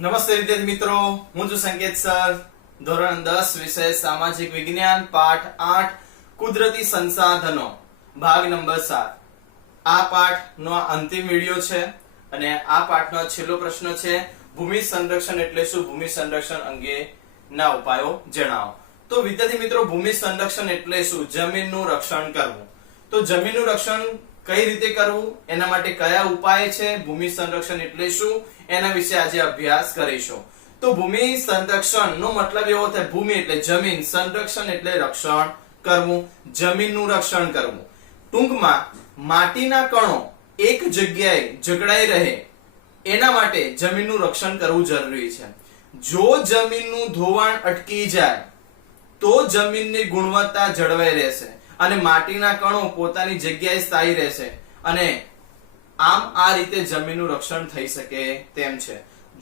નમસ્તે વિદ્યાર્થી મિત્રો, હું છું સંકેત સર. ધોરણ 10 વિષય સામાજિક વિજ્ઞાન, પાઠ 8 કુદરતી સંસાધનો, ભાગ નંબર 7. આ પાઠનો અંતિમ વિડિયો છે અને આ પાઠનો છેલ્લો પ્રશ્ન છે ભૂમિ સંરક્ષણ એટલે શું? ભૂમિ સંરક્ષણ અંગેના ઉપાયો જણાવો. તો વિદ્યાર્થી મિત્રો, ભૂમિ સંરક્ષણ એટલે શું? જમીનનું રક્ષણ કરવું. તો જમીનનું રક્ષણ કઈ રીતે કરવું, એના માટે કયા ઉપાય છે, ભૂમિ સંરક્ષણ એટલે શું, એના વિશે આજે અભ્યાસ કરીશું. તો ભૂમિ સંરક્ષણ નો મતલબ એવો થાય, ભૂમિ એટલે જમીન, સંરક્ષણ એટલે રક્ષણ કરવું, જમીનનું રક્ષણ કરવું. ટૂંકમાં માટીના કણો એક જગ્યાએ જકડાઈ રહે એના માટે જમીનનું રક્ષણ કરવું જરૂરી છે. જો જમીનનું ધોવાણ અટકી જાય તો જમીનની ગુણવત્તા જળવાઈ રહેશે અને માટીના કણો પોતાની જગ્યાએ સ્થાયી રહેશે અને આમ આ રીતે જમીનનું રક્ષણ થઈ શકે તેમ છે.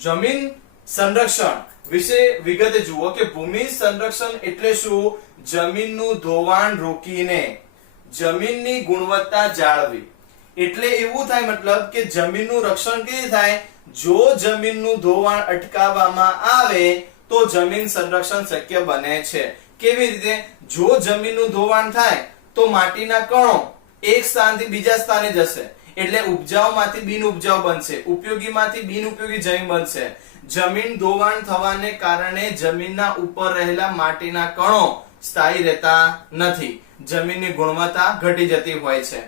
જમીન સંરક્ષણ વિશે વિગતે જુઓ કે ભૂમિ સંરક્ષણ એટલે શું? જમીનનું ધોવાણ રોકીને જમીનની ગુણવત્તા જાળવવી. એટલે એવું થાય, મતલબ કે જમીનનું રક્ષણ કેવી થાય? જો જમીનનું ધોવાણ અટકાવવામાં આવે તો જમીન સંરક્ષણ શક્ય બને છે. કેવી રીતે? જો જમીનનું ધોવાણ થાય તો માટીના કણો એક સ્થાનથી બીજા સ્થાને જશે એટલે ઉપજાઉમાંથી બિનઉપજાઉ બનશે, ઉપયોગીમાંથી બિનઉપયોગી જમીન બનશે. જમીન ધોવાણ થવાને કારણે જમીનના ઉપર રહેલા માટીના કણો સ્થાયી રહેતા નથી, જમીનની ગુણવત્તા ઘટી જતી હોય છે.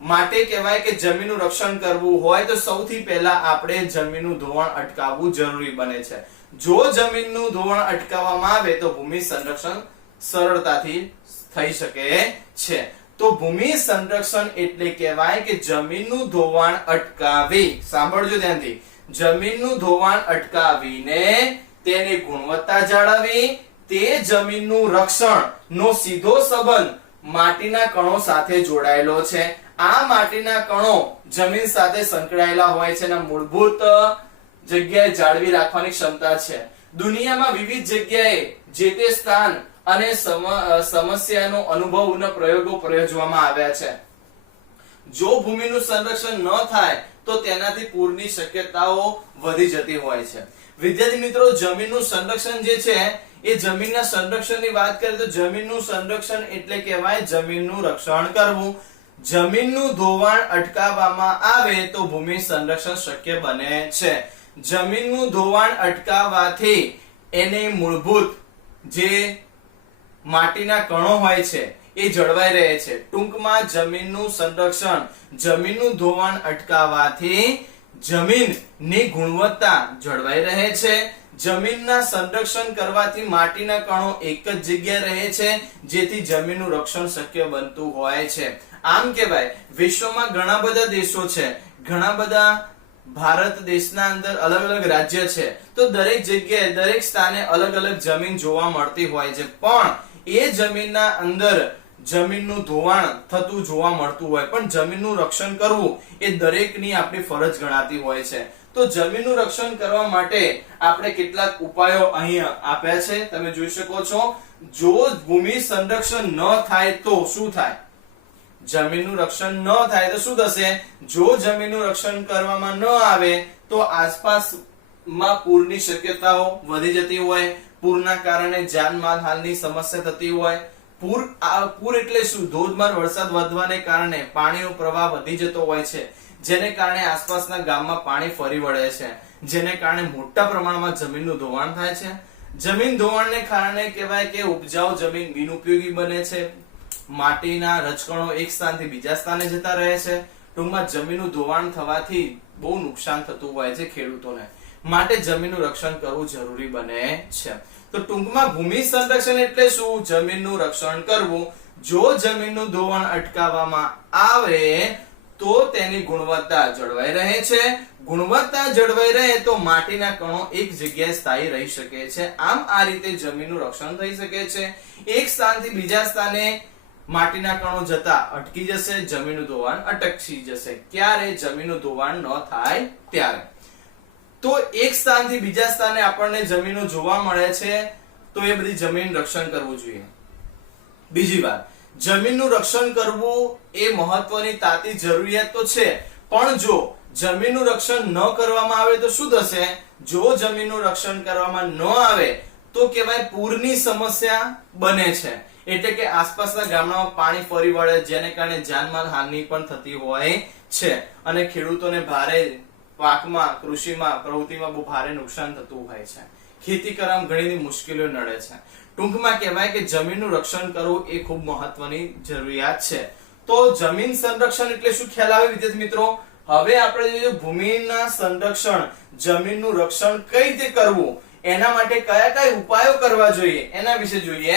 માટે કહેવાય કે જમીનનું રક્ષણ કરવું હોય તો સૌથી પહેલા આપણે જમીનનું ધોવાણ અટકાવવું જરૂરી બને છે. જો જમીનનું ધોવાણ અટકાવવામાં આવે તો ભૂમિ સંરક્ષણ સરળતાથી થઈ શકે છે. તો ભૂમિ સંરક્ષણ એટલે કહેવાય કે જમીનનું ધોવાણ અટકાવી, સાંભળજો ધ્યાનથી, જમીનનું ધોવાણ અટકાવીને તેની ગુણવત્તા જાળવવી. તે જમીનનું રક્ષણ નો સીધો સંબંધ માટીના કણો સાથે જોડાયેલો છે. આ માટીના કણો જમીન સાથે સંકળાયેલા હોય છે અને મૂળભૂત જગ્યાએ જાળવી રાખવાની ક્ષમતા છે. દુનિયામાં વિવિધ જગ્યાએ જે તે સ્થાન અને સમસ્યાનો અનુભવના પ્રયોગો પ્રયોજવામાં આવ્યા છે. જો ભૂમિનું સંરક્ષણ ન થાય તો તેનાથી પૂરની શક્યતાઓ વધી જતી હોય છે. વિદ્યાર્થી મિત્રો, જમીનનું સંરક્ષણ જે છે એ જમીનના સંરક્ષણની વાત કરીએ તો જમીનનું સંરક્ષણ એટલે કહેવાય જમીનનું રક્ષણ કરવું. જમીનનું ધોવાણ અટકાવવામાં આવે તો ભૂમિ સંરક્ષણ શક્ય બને છે. જમીનનું ધોવાણ અટકાવવાથી એને મૂળભૂત જે માટીના કણો હોય છે એ જળવાઈ રહે છે. ટૂંકમાં જમીનનું સંરક્ષણ, જમીનનું ધોવાણ અટકાવવાથી જમીનની ગુણવત્તા જળવાઈ રહે છે. જમીનના સંરક્ષણ કરવાથી માટીના કણો એક જ જગ્યાએ રહે છે જેથી જમીનનું રક્ષણ શક્ય બનતું હોય છે. આમ કહેવાય વિશ્વમાં ઘણા બધા દેશો છે, ઘણા બધા ભારત દેશના અંદર અલગ અલગ રાજ્ય છે, તો દરેક જગ્યાએ દરેક સ્થાને અલગ અલગ જમીન જોવા મળતી હોય છે, પણ એ જમીનના અંદર જમીનનું ધોવાણ થતું જોવા મળતું હોય, પણ જમીનનું રક્ષણ કરવું એ દરેકની આપણી ફરજ ગણાતી હોય છે. તો જમીનનું રક્ષણ કરવા માટે આપણે કેટલાક ઉપાયો અહીં આપ્યા છે, તમે જોઈ શકો છો. જો ભૂમિ સંરક્ષણ ન થાય તો શું થાય? જમીનનું રક્ષણ ન થાય તો શું થશે? જો જમીનનું રક્ષણ કરવામાં ન આવે તો આસપાસમાં પૂરની શક્યતાઓ વધી જતી હોય, પૂરના કારણે જાનમાલહાનિની સમસ્યા થતી હોય. પૂર એટલે શું? ધોધમાર વરસાદ વધવાને કારણે પાણીનો પ્રવાહ વધી જતો હોય છે, જેને કારણે આસપાસના ગામમાં પાણી ફરી વળે છે, જેને કારણે મોટા પ્રમાણમાં જમીનનું ધોવાણ થાય છે. જમીન ધોવાણને કારણે કહેવાય કે ઉપજાઉ જમીન બિનઉપયોગી બને છે, માટીના રજકણો એક સ્થાનથી બીજા સ્થાને જતા રહે છે. ટૂંકમાં જમીનનું ધોવાણ થવાથી બહુ નુકસાન થતું હોય છે ખેડૂતોને, માટે જમીનનું રક્ષણ કરવું જરૂરી બને છે. તો ટૂંકમાં ભૂમિ સંરક્ષણ એટલે શું? જમીનનું રક્ષણ કરવું. જો જમીનનું ધોવાણ અટકાવવામાં આવે તો તેની ગુણવત્તા જળવાઈ રહે છે. ગુણવત્તા જળવાઈ રહે તો માટીના કણો એક જગ્યાએ સ્થાયી રહી શકે છે. આમ આ રીતે જમીનનું રક્ષણ થઈ શકે છે. એક સ્થાનથી બીજા સ્થાને માટીના કણો જતા અટકી જશે, જમીનનું ધોવાણ અટકી જશે. ક્યારે? જમીનનું ધોવાણ ન થાય ત્યારે. તો એક સ્થાનથી બીજા સ્થાને આપણને જમીનો જોવા મળે છે તો એ બધી જમીન રક્ષણ કરવું જોઈએ. બીજી વાત, જમીનનું રક્ષણ કરવું એ મહત્વની તાતી જરૂરિયાત તો છે, પણ જો જમીનનું રક્ષણ ન કરવામાં આવે તો શું થશે? જો જમીનનું રક્ષણ કરવામાં ન આવે તો કહેવાય પૂરની સમસ્યા બને છે, એટલે કે આસપાસના ગામડામાં પાણી ફરી વળે, જેને કારણે જાનમાલ હાનિ પણ થતી હોય છે અને ખેડૂતોને ભારે પાકમાં, કૃષિમાં, પ્રવૃત્તિમાં બહુ ભારે નુકસાન થતું હોય છે. ખેતી કરવામાં ઘણી મુશ્કેલીઓ નડે છે. ટૂંકમાં કહેવાય કે જમીનનું રક્ષણ કરવું એ ખૂબ મહત્વની જરૂરિયાત છે. તો જમીન સંરક્ષણ એટલે શું ખ્યાલ આવે વિદ્યાર્થી મિત્રો? હવે આપણે જોઈએ ભૂમિના સંરક્ષણ, જમીનનું રક્ષણ કઈ રીતે કરવું, એના માટે કયા કયા ઉપાયો કરવા જોઈએ એના વિશે જોઈએ.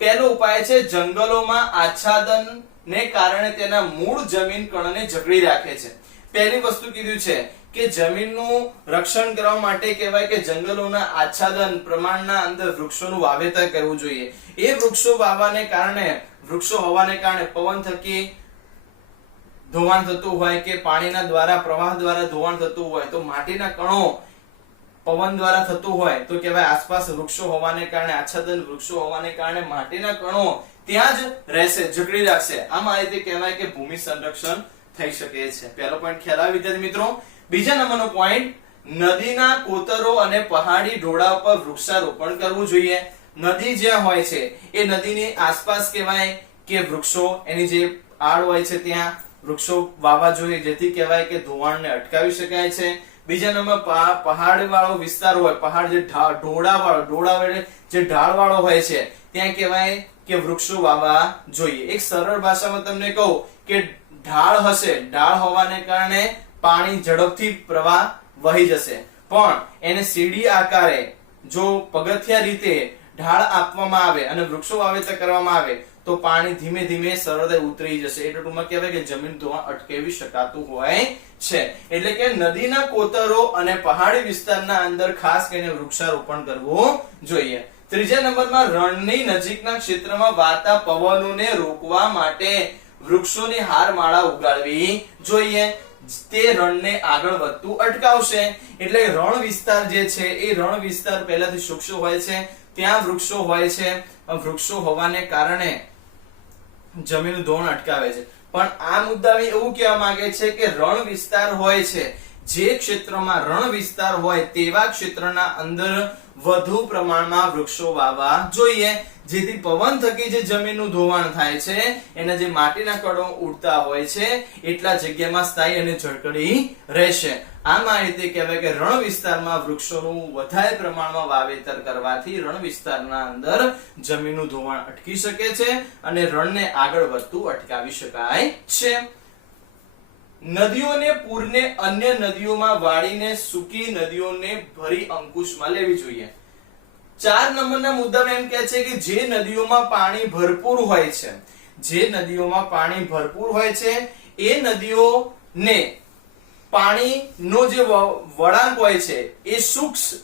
પહેલો ઉપાય છે જંગલોમાં આચ્છાદનને કારણે તેના મૂળ જમીન કણને જકડી રાખે છે. પહેલી વસ્તુ કીધું છે કે જમીનનું રક્ષણ કરવા માટે કહેવાય કે જંગલોના આચ્છાદન પ્રમાણના અંદર વૃક્ષોનું વાવેતર કરવું જોઈએ. એ વૃક્ષો વાવવાને કારણે, વૃક્ષો હોવાને કારણે પવન થકી ધોવાણ થતું હોય કે પાણીના દ્વારા, પ્રવાહ દ્વારા ધોવાણ થતું હોય તો માટીના કણો પવન દ્વારા થતું હોય તો કહેવાય આસપાસ વૃક્ષો હોવાને કારણે, આચ્છાદન વૃક્ષો હોવાને કારણે માટીના કણો ત્યાં જ રહેશે, જકડી રાખશે. આમ આ રીતે કહેવાય કે ભૂમિ સંરક્ષણ થઈ શકે છે. પહેલો પોઈન્ટ ખ્યાલ આવે વિદ્યાર્થી મિત્રો. બીજા નંબરનો પોઈન્ટ, નદીના કોતરો અને પહાડી ઢોળાવ પર વૃક્ષારોપણ કરવું જોઈએ. નદી જ્યાં હોય છે એ નદીની આસપાસ કહેવાય કે વૃક્ષો, એની જે આડ હોય છે ત્યાં વૃક્ષો વાવવા જોઈએ, જેથી કહેવાય કે ધોવાણને અટકાવી શકાય છે. બીજા નંબર, પહાડ વાળો વિસ્તાર હોય, પહાડ જે ઢોળાવ એટલે જે ઢાળ વાળો હોય છે ત્યાં કહેવાય કે વૃક્ષો વાવવા જોઈએ. એક સરળ ભાષામાં તમને કહું કે ઢાળ હશે, ઢાળ હોવાને કારણે પાણી ઝડપથી પ્રવાહ વહી જશે, પણ એને સીડી આકારે જો પગથિયા રીતે ઢાળ આપવામાં આવે અને વૃક્ષો વાવેતર કરવામાં આવે તો પાણી ધીમે ધીમે સરળતાથી ઉતરી જશે. એટલે ટૂંકમાં કહેવાય કે જમીન ધોવાણ અટકાવી શકાતું હોય છે. એટલે કે નદીના કોતરો અને પહાડી વિસ્તારના અંદર ખાસ કરીને વૃક્ષારોપણ કરવું જોઈએ. ત્રીજા નંબરમાં, રણની નજીકના ક્ષેત્રમાં વાતા પવનોને રોકવા માટે વૃક્ષોની હારમાળા ઉગાડવી જોઈએ. તે રણને આગળ વધતું અટકાવશે. એટલે રણ વિસ્તાર જે છે એ રણ વિસ્તાર પહેલાથી શુષ્ક હોય છે, ત્યાં વૃક્ષો હોય છે. વૃક્ષો હોવાને કારણે જમીનનું ધોવાણ અટકાવે છે. પણ આ મુદ્દામાં એવું કહેવા માંગે છે કે રણ વિસ્તાર હોય છે, જે ક્ષેત્રમાં રણ વિસ્તાર હોય તેવા ક્ષેત્રના અંદર વધુ પ્રમાણમાં વૃક્ષો વાવવા જોઈએ, જેથી પવન થકી જે જમીનનું ધોવાણ થાય છે એના જે માટીના કણો ઉડતા હોય છે એટલા જગ્યામાં સ્થાયી અને જળકડી રહેશે. આમ આ રીતે કહેવાય કે રણ વિસ્તારમાં વૃક્ષોનું વધારે પ્રમાણમાં વાવેતર કરવાથી રણ વિસ્તારના અંદર જમીનનું ધોવાણ અટકી શકે છે અને રણને આગળ વધતું અટકાવી શકાય છે. નદીઓને પૂરને અન્ય નદીઓમાં વાળીને સૂકી નદીઓને ભરી અંકુશમાં લેવી જોઈએ. 4 નંબરના મુદ્દામાં એમ કહે છે કે જે નદીઓમાં પાણી ભરપૂર હોય છે, જે નદીઓમાં પાણી ભરપૂર હોય છે એ નદીઓને પાણીનો જે વળાંક હોય છે એ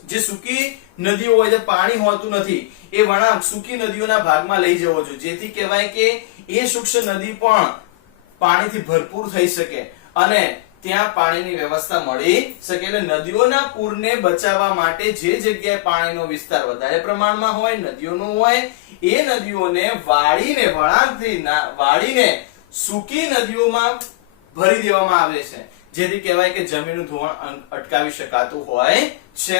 જે સૂકી નદીઓ હોય છે, પાણી હોતું નથી, એ વળાંક સૂકી નદીઓના ભાગમાં લઈ જવો જોઈએ, જેથી કહેવાય કે એ સૂક્ષ્મ નદી પણ પાણીથી ભરપૂર થઈ શકે અને ત્યાં પાણીની વ્યવસ્થા મળી શકે. એટલે નદીઓના પૂરને બચાવવા માટે જે જગ્યાએ પાણીનો વિસ્તાર વધારે પ્રમાણમાં હોય, નદીઓનો હોય, એ નદીઓને વાળીને, વળાંકથી વાળીને સૂકી નદીઓમાં ભરી દેવામાં આવે છે, જેથી કહેવાય કે જમીનનું ધોવાણ અટકાવી શકાતું હોય છે.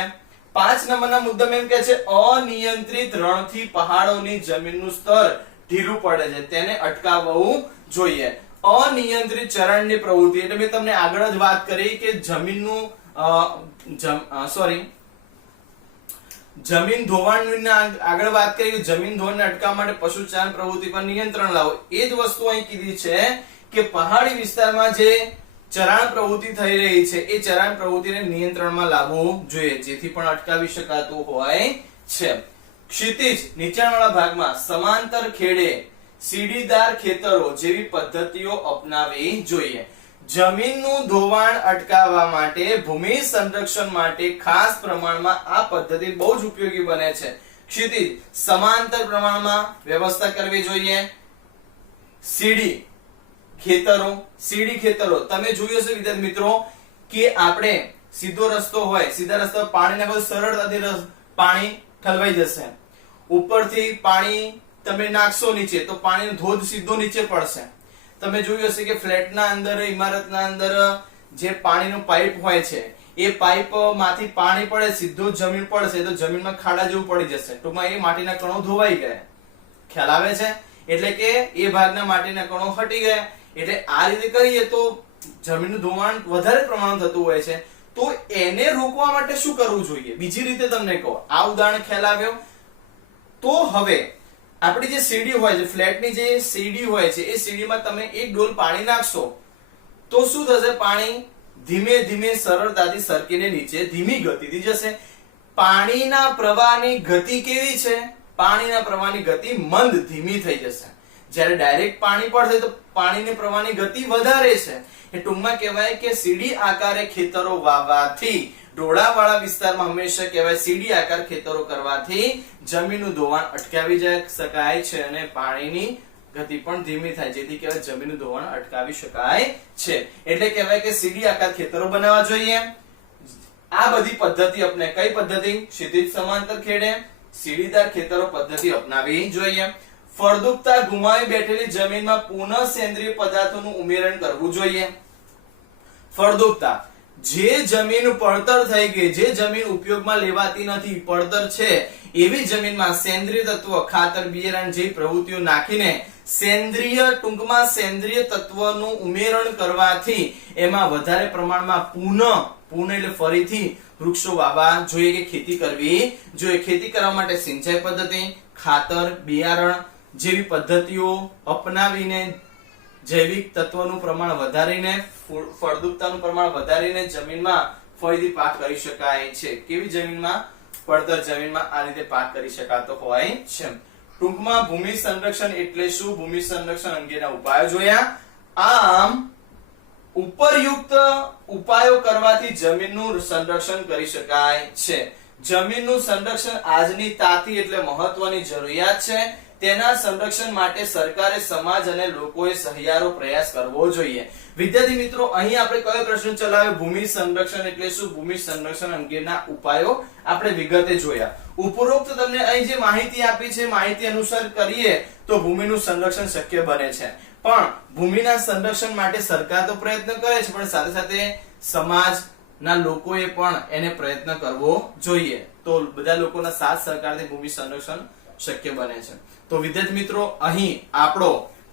5 નંબરના મુદ્દામાં એમ કહે છે અનિયંત્રિત રણથી પહાડોની જમીનનું સ્તર ઢીલું પડે છે, તેને અટકાવવું જોઈએ. અનિયંત્રિત ચરણની પ્રવૃત્તિ એટલે મેં તમને આગળ જ વાત કરી કે જમીન ધોવાણ આગળ વાત કરી કે જમીન ધોવાણને અટકાવવા માટે પશુચારણ પ્રવૃત્તિ પર નિયંત્રણ લાવો. એ જ વસ્તુ અહીં કીધી છે કે પહાડી વિસ્તારમાં જે ચરાણ પ્રવૃત્તિ થઈ રહી છે એ ચરાણ પ્રવૃત્તિને નિયંત્રણમાં લાવવું જોઈએ, જેથી પણ અટકાવી શકાતું હોય છે. ક્ષિતિજ નીચાણવાળા ભાગમાં સમાંતર ખેડે સીડીદાર ખેતરો જેવી પદ્ધતિઓ અપનાવવી જોઈએ. જમીનનું ધોવાણ અટકાવવા માટે, ભૂમિ સંરક્ષણ માટે ખાસ પ્રમાણમાં આ પદ્ધતિ બહુ જ ઉપયોગી બને છે. ક્ષિતિજ સમાંતર પ્રમાણમાં વ્યવસ્થા કરવી જોઈએ. સીડી ખેતરો તમે જોયું હશે વિદ્યાર્થી મિત્રો કે આપણે સીધો રસ્તો હોય, સીધા રસ્તા પાણી નાખો સરળતાથી પાણી ઠલવાઈ જશે. ઉપરથી પાણી તમે નાખશો નીચે તો પાણીનો ધોધ સીધો નીચે પડશે. તમે જોયું હશે કે ફ્લેટના અંદર, ઇમારતના અંદર જે પાણીનો પાઇપ હોય છે એ પાઇપ માંથી પાણી પડે સીધું જમીન પડશે તો જમીનમાં ખાડા જેવું પડી જશે, ટૂંકમાં એ માટીના કણો ધોવાઈ ગયા. ખ્યાલ આવે છે? એટલે કે એ ભાગના માટીના કણો હટી ગયા. એટલે આ રીતે કરીએ તો જમીનનું ધોવાણ વધારે પ્રમાણમાં થતું હોય છે. તો એને રોકવા માટે શું કરવું જોઈએ? બીજી રીતે તમને કહો, આ ઉદાહરણ ખ્યાલ આવ્યો? તો હવે આપણી જે સીડી હોય છે, ફ્લેટની જે સીડી હોય છે, એ સીડીમાં તમે એક ડોલ પાણી નાખશો તો શું થશે? પાણી ધીમે ધીમે સરળતાથી સરકીને નીચે ધીમી ગતિથી જશે. પાણીના પ્રવાહની ગતિ કેવી છે? પાણીના પ્રવાહની ગતિ મંદ ધીમી થઈ જશે. જ્યારે ડાયરેક્ટ પાણી પડશે તો પાણીની પ્રવાહની ગતિ વધારે છે. એ ટૂંકમાં કહેવાય કે સીડી આકારે ખેતરો વાવવાથી, ઢોળાવાળા વિસ્તારમાં હંમેશા કહેવાય સીડી આકાર ખેતરો કરવાથી જમીનનું ધોવાણ અટકાવી શકાય છે અને પાણીની ગતિ પણ ધીમી થાય, જેથી કહેવાય જમીનનું ધોવાણ અટકાવી શકાય છે. એટલે કહેવાય કે સીડી આકાર ખેતરો બનાવવા જોઈએ. આ બધી પદ્ધતિ આપણે કઈ પદ્ધતિ? ક્ષિતિજ સમાંતર ખેડે સીડીદાર ખેતરો પદ્ધતિ અપનાવવી જોઈએ. ફળદ્રુપતા ગુમાવી બેઠેલી જમીનમાં પુનઃ સેન્દ્રિય પદાર્થોનું ઉમેરણ કરવું જોઈએ. ફળદ્રુપતા, જે જમીન પડતર થઈ ગઈ, જે જમીન ઉપયોગમાં લેવાતી નથી, પડતર છે, એવી જમીનમાં સેન્દ્રિય તત્વ, ખાતર, બિયારણ જેવી પ્રવૃત્તિઓ નાખીને સેન્દ્રિય, ટૂંકમાં સેન્દ્રિય તત્વનું ઉમેરણ કરવાથી એમાં વધારે પ્રમાણમાં પુનઃ એટલે ફરીથી વૃક્ષો વાવવા જોઈએ કે ખેતી કરવી જોઈએ. ખેતી કરવા માટે સિંચાઈ પદ્ધતિ, ખાતર, બિયારણ જેવી પદ્ધતિઓ અપનાવીને જૈવિક તત્વનું પ્રમાણ વધારીને, ફળદ્રુપતાનું પ્રમાણ વધારીને જમીનમાં ફરીથી પાક કરી શકાય છે. કેવી જમીનમાં? પડતર જમીનમાં આ રીતે પાક કરી શકાતો હોય છે. ટૂંકમાં ભૂમિ સંરક્ષણ એટલે શું? ભૂમિ સંરક્ષણ અંગેના ઉપાયો જોયા. આમ ઉપરયુક્ત ઉપાયો કરવાથી જમીનનું સંરક્ષણ કરી શકાય છે. જમીનનું સંરક્ષણ આજની તાતી એટલે મહત્વની જરૂરિયાત છે. તેના સંરક્ષણ માટે સરકારે, સમાજ અને લોકોએ સહિયારો પ્રયાસ કરવો જોઈએ. વિદ્યાર્થી મિત્રો, અહીં આપણે કયો પ્રશ્ન ચલાવ્યો? ભૂમિ સંરક્ષણ એટલે શું? ભૂમિ સંરક્ષણ અંગેના ઉપાયો આપણે વિગતે જોયા. ઉપરોક્ત તમને અહીં જે માહિતી આપી છે, માહિતી અનુસાર કરીએ તો ભૂમિનું સંરક્ષણ શક્ય બને છે. પણ ભૂમિના સંરક્ષણ માટે સરકાર તો પ્રયત્ન કરે છે, પણ સાથે સાથે સમાજના લોકોએ પણ એને પ્રયત્ન કરવો જોઈએ. તો બધા લોકોના સાથ સહકારથી ભૂમિ સંરક્ષણ શક્ય બને છે. તો વિદ્યાર્થી મિત્રો, અહીં આપણો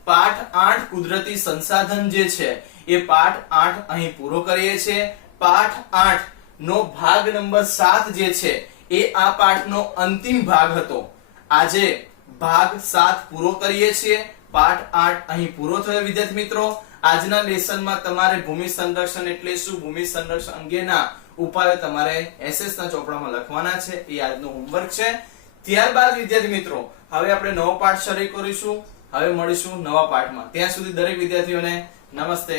પાઠ 8 કુદરતી સંસાધન જે છે એ પાઠ 8 અહીં પૂરો કરીએ છીએ. પાઠ 8 નો ભાગ નંબર 7 જે છે એ આ પાઠનો અંતિમ ભાગ હતો. આજે ભાગ 7 પૂરો કરીએ છીએ. પાઠ 8 અહીં પૂરો થયો. વિદ્યાર્થી મિત્રો, આજના લેસનમાં તમારે ભૂમિ સંરક્ષણ એટલે શું, ભૂમિ સંરક્ષણ અંગેના ઉપાયો તમારે એસએસ ના ચોપડામાં લખવાના છે. એ આજનું હોમવર્ક છે. ત્યારબાદ વિદ્યાર્થી મિત્રો, હવે આપણે નવો પાઠ શરૂ કરીશું. હવે મળીશું નવા પાઠમાં. ત્યાં સુધી દરેક વિદ્યાર્થીઓને નમસ્તે.